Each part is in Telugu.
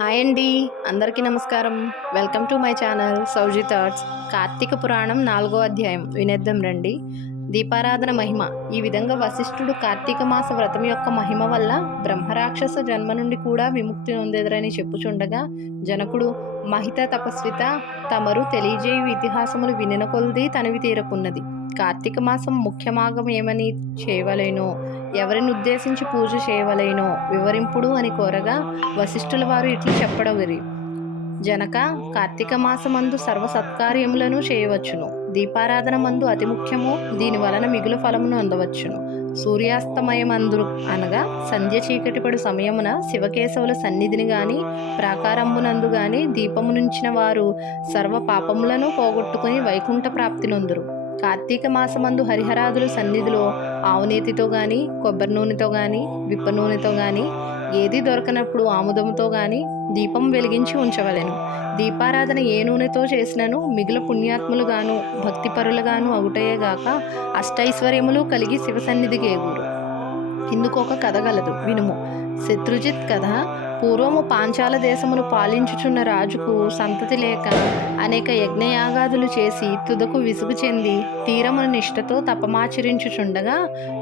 హాయ్ అండి, అందరికీ నమస్కారం. Welcome to my channel Sowji thoughts. Karthika Puranam 4వ అధ్యాయం వినేద్దాం రండి. దీపారాధన మహిమ. ఈ విధంగా వశిష్ఠుడు కార్తీక మాస వ్రతం యొక్క మహిమ వల్ల బ్రహ్మరాక్షస జన్మ నుండి కూడా విముక్తి నొందెదరని చెప్పుచుండగా, జనకుడు మహిత తపస్విత తమరు తెలియజేయు ఇతిహాసములు వినిన కొలది తనివి తీరకున్నది. కార్తీక మాసం ముఖ్యమాగం ఏమని చేయవలేనో, ఎవరిని ఉద్దేశించి పూజ చేయవలేనో వివరింపుడు అని కోరగా, వశిష్ఠుల వారు ఇట్లు చెప్పడగిరి. జనక, కార్తీక మాసమందు సర్వ సత్కార్యములను చేయవచ్చును. దీపారాధన మందు అతి ముఖ్యము. దీని వలన మిగులు ఫలమును అందవచ్చును. సూర్యాస్తమయమందు అనగా సంధ్య చీకటిపడు సమయమున శివకేశవుల సన్నిధిని గాని ప్రాకారంబునందు గాని దీపమునుంచిన వారు సర్వ పాపములను పోగొట్టుకుని వైకుంఠ ప్రాప్తి నొందురు. కార్తీక మాసమందు హరిహరాదుల సన్నిధిలో ఆవునేతితో గాని కొబ్బరి నూనెతో గాని విప్ప నూనెతో గాని ఏది దొరకనప్పుడు ఆముదముతో గాని దీపం వెలిగించి ఉంచవలెను. దీపారాధన ఏ నూనెతో చేసినను మిగుల పుణ్యాత్ములుగాను భక్తిపరులుగాను అవుటయేగాక అష్టైశ్వర్యములు కలిగి శివసన్నిధికి ఏగురు. ఇందుకు ఒక కథ గలదు, వినుము. శత్రుజిత్ కథ. పూర్వము పాంచాల దేశమును పాలించుచున్న రాజుకు సంతతి లేక అనేక యజ్ఞయాగాదులు చేసి తుదకు విసుగు చెంది తీరమున నిష్ఠతో తపమాచరించుచుండగా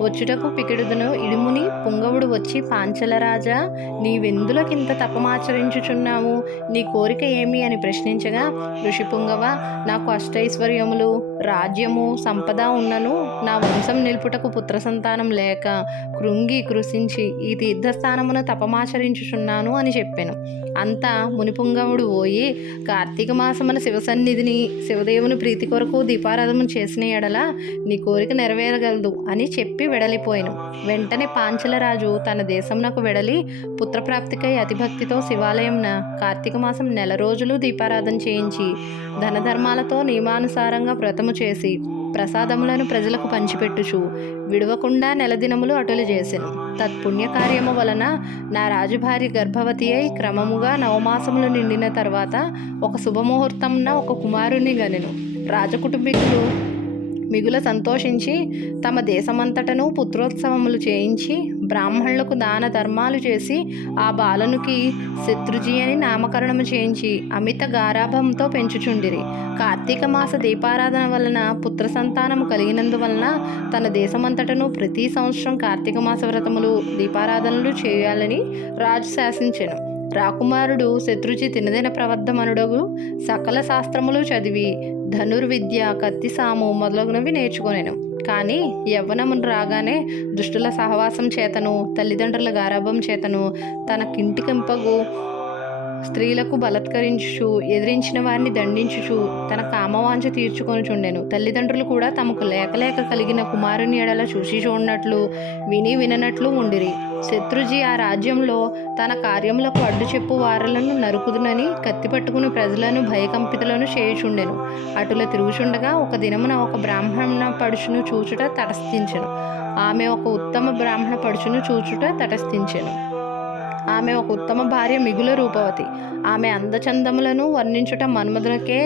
వచ్చుటకు పికిడుదును ఇడుముని పుంగవుడు వచ్చి, పాంచలరాజా, నీవెందులకింత తపమాచరించుచున్నావు? నీ కోరిక ఏమి అని ప్రశ్నించగా, ఋషి పుంగవ, నాకు అష్టైశ్వర్యములు రాజ్యము సంపద ఉన్నను నా వంశం నిలుపుటకు పుత్ర సంతానం లేక కృంగి కృషించి ఈ తీర్థస్థానమున తపమాచరించుచున్నాను అని చెప్పాను. అంతా మునిపుంగవుడు పోయి, కార్తీక మాసమున శివసన్నిధిని శివదేవుని ప్రీతి కొరకు దీపారాధన చేసిన ఎడల నీ కోరిక నెరవేరగలదు అని చెప్పి వెడలిపోయాను. వెంటనే పాంచలరాజు తన దేశమునకు వెడలి పుత్రప్రాప్తికై అతిభక్తితో శివాలయంన కార్తీక మాసం 1 రోజులు దీపారాధన చేయించి ధనధర్మాలతో నియమానుసారంగా వ్రతము చేసి ప్రసాదములను ప్రజలకు పంచిపెట్టుచు విడవకుండా 1 దినములు అటులు చేసెను. తత్పుణ్యకార్యము వలన నా రాజభార్య గర్భవతి అయి క్రమముగా 9 మాసములు నిండిన తర్వాత ఒక శుభముహూర్తంన ఒక కుమారుని గనెను. రాజకుటుంబీకులు మిగుల సంతోషించి తమ దేశమంతటను పుత్రోత్సవములు చేయించి బ్రాహ్మణులకు దాన ధర్మాలు చేసి ఆ బాలనుకి శత్రుజీ అని నామకరణము చేయించి అమిత గారాభంతో పెంచుచుండిరి. కార్తీక మాస దీపారాధన వలన పుత్ర సంతానము కలిగినందువలన తన దేశమంతటను ప్రతి సంవత్సరం కార్తీక మాస వ్రతములు దీపారాధనలు చేయాలని రాజు శాసించెను. రాకుమారుడు శత్రుజి తినదిన ప్రవర్ధమనుడగు సకల శాస్త్రములు చదివి ధనుర్విద్య కత్తిసాము మొదలగునవి నేర్చుకొనెను. కానీ యవ్వనమును రాగానే దుష్టుల సహవాసం చేతను తల్లిదండ్రుల గారాభం చేతను తనకింటికింపగు స్త్రీలకు బలత్కరించుచు ఎదిరించిన వారిని దండించుచు తన కామవాంఛ తీర్చుకొనుచుండెను. తల్లిదండ్రులు కూడా తమకు లేక కలిగిన కుమారుని ఎడల చూసి చూడనట్లు విననట్లు ఉండిరి. శత్రుజీ ఆ రాజ్యంలో తన కార్యములకు అడ్డు చెప్పు వారలను నరుకుదునని కత్తి పట్టుకుని ప్రజలను భయకంపితులను చేయుచుండెను. అటుల తిరుగుచుండగా ఒక దినమున ఒక బ్రాహ్మణ పడుచును చూచుట తటస్థించెను. ఆమె ఒక ఉత్తమ భార్య మిగుల రూపవతి. ఆమె అందచందములను వర్ణించుట మన్మధునికే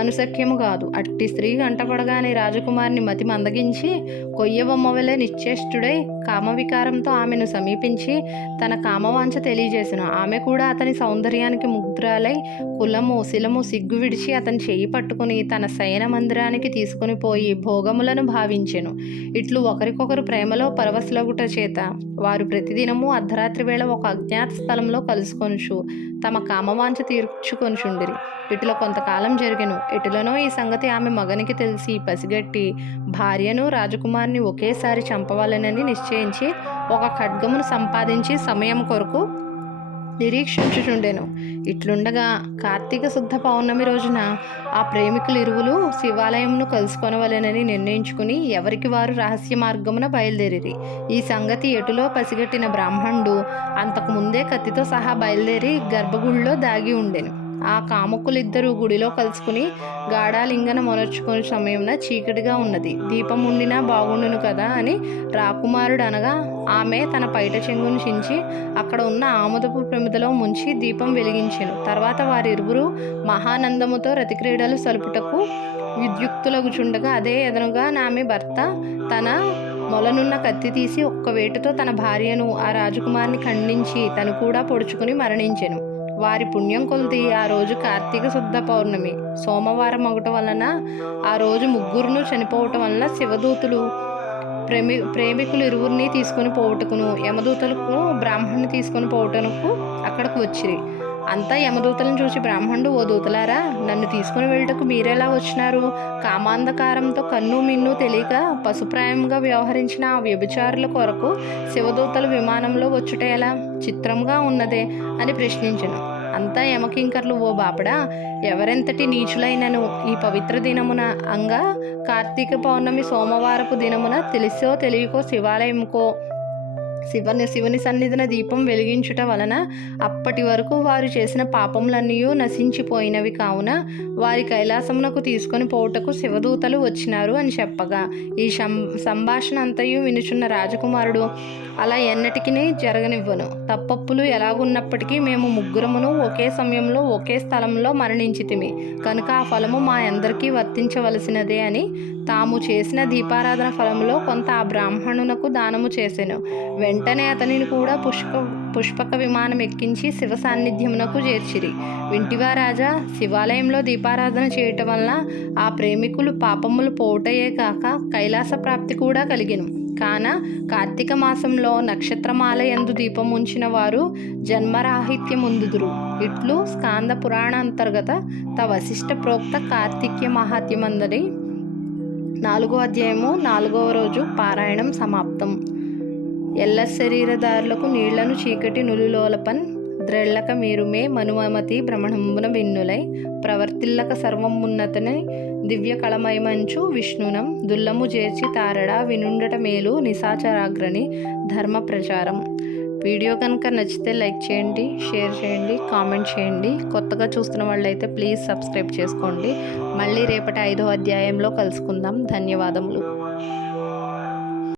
అనుశక్యము కాదు. అట్టి స్త్రీ కంటపడగానే రాజకుమారిని మతి మందగించి కొయ్యబొమ్మ వలె నిశ్చేష్టుడై కామవికారంతో ఆమెను సమీపించి తన కామవాంఛ తెలియజేసెను. ఆమె కూడా అతని సౌందర్యానికి ముగ్ధురాలై కులము శిలము సిగ్గు విడిచి అతని చెయ్యి పట్టుకుని తన శయన మందిరానికి తీసుకుని పోయి భోగములను భావించెను. ఇట్లు ఒకరికొకరు ప్రేమలో పరవశులగుట చేత వారు ప్రతిదినము అర్ధరాత్రి వేళ ఒక అజ్ఞాత స్థలంలో కలుసుకొనుచు తమ కామవాంఛ తీర్చుకొనుచుండిరి. ఇటులో కొంతకాలం జరిగెను. ఎటులనో ఈ సంగతి ఆమె మగనికి తెలిసి పసిగట్టి భార్యను రాజకుమారిని ఒకేసారి చంపవాలనని నిశ్చయించి ఒక ఖడ్గమును సంపాదించి సమయం కొరకు నిరీక్షించుచుండెను. ఇట్లుండగా కార్తీక శుద్ధ పౌర్ణమి రోజున ఆ ప్రేమికులు ఇరువులు శివాలయంను కలుసుకొనవలెనని నిర్ణయించుకుని ఎవరికి వారు రహస్య మార్గమున బయలుదేరిరి. ఈ సంగతి ఎటులో పసిగట్టిన బ్రాహ్మణుడు అంతకు ముందే కత్తితో సహా బయలుదేరి గర్భగుడిలో దాగి ఉండెను. ఆ కాముకులిద్దరూ గుడిలో కలుసుకుని గాఢాలింగన మొనర్చుకునే సమయంలో చీకటిగా ఉన్నది. దీపం ఉండినా బాగుండును కదా అని రాకుమారుడు అనగా ఆమె తన పైట చెంగును చించి అక్కడ ఉన్న ఆముదపు ప్రమిదలో ముంచి దీపం వెలిగించెను. తర్వాత వారిరువురు మహానందముతో రతిక్రీడలు సలుపుటకు విద్యుక్తులగుచుండగా అదే ఎదురుగా ఆమె భర్త తన మొలనున్న కత్తి తీసి ఒక్క వేటుతో తన భార్యను ఆ రాజకుమారిని ఖండించి తను కూడా పొడుచుకుని మరణించెను. వారి పుణ్యం కొలిది ఆ రోజు కార్తీక శుద్ధ పౌర్ణమి సోమవారం అవటం వలన ఆ రోజు ముగ్గురును చనిపోవటం వలన శివదూతులు ప్రేమికులు ఇరువురిని తీసుకొని పోవటకును యమదూతలకు బ్రాహ్మణ్ణి తీసుకొని పోవటకు అక్కడికి వచ్చిరి. అంతా యమదూతలను చూసి బ్రాహ్మణుడు, ఓ దూతలారా, నన్ను తీసుకుని వెళ్ళటకు మీరెలా వచ్చినారు? కామాంధకారంతో కన్ను మిన్ను తెలియక పశుప్రాయంగా వ్యవహరించిన ఆ వ్యభిచారుల కొరకు శివదూతల విమానంలో వచ్చుట ఎలా? చిత్రంగా ఉన్నదే అని ప్రశ్నించను. అంతా యమకింకర్లు, ఓ బాపడా, ఎవరెంతటి నీచులైనను ఈ పవిత్ర దినమున అంగా కార్తీక పౌర్ణమి సోమవారపు దినమున తెలిసో తెలియకో శివాలయంకో శివుని సన్నిధిన దీపం వెలిగించుట వలన అప్పటి వరకు వారు చేసిన పాపములన్నీ నశించిపోయినవి కావున వారి కైలాసమునకు తీసుకొని పోవుటకు శివదూతలు వచ్చినారు అని చెప్పగా, ఈ సంభాషణ అంతయు వినుచున్న రాజకుమారుడు, అలా ఎన్నటికీ జరగనివ్వను. తప్పప్పులు ఎలాగున్నప్పటికీ మేము ముగ్గురమును ఒకే సమయంలో ఒకే స్థలంలో మరణించితిమి కనుక ఆ ఫలము మా అందరికీ వర్తించవలసినదే అని తాము చేసిన దీపారాధన ఫలములో కొంత ఆ బ్రాహ్మణునకు దానము చేసెను. వెంటనే అతనిని కూడా పుష్పక విమానం ఎక్కించి శివ సాన్నిధ్యమునకు చేర్చిరి. వింటివా రాజా, శివాలయంలో దీపారాధన చేయటం వలన ఆ ప్రేమికులు పాపములు పోవుటయే కాక కైలాస ప్రాప్తి కూడా కలిగెను. కాన కార్తీక మాసంలో నక్షత్రమాల యందు దీపం ఉంచిన వారు జన్మరాహిత్యముందుదురు. ఇట్లు స్కాంద పురాణ అంతర్గత వశిష్ఠ ప్రోక్త కార్తీక్య మహాత్యమందరి 4వ అధ్యాయము 4వ రోజు పారాయణం సమాప్తం. ఎల్ల శరీరదారులకు నీళ్లను చీకటి నులులోలపన్ ద్రెళ్ళక మీరుమే మనుమతి భ్రమణంబున భిన్నులై ప్రవర్తిల్లక సర్వమున్నతని దివ్య కళమయమంచు విష్ణునం దుల్లము చేర్చి తారడా వినుండట మేలు నిశాచరాగ్రని ధర్మ ప్రచారం. వీడియో కనుక నచ్చితే లైక్ చేయండి, షేర్ చేయండి, కామెంట్ చేయండి. కొత్తగా చూస్తున్న వాళ్ళైతే ప్లీజ్ సబ్స్క్రైబ్ చేసుకోండి. మళ్ళీ రేపటి 5వ అధ్యాయంలో కలుసుకుందాం. ధన్యవాదములు.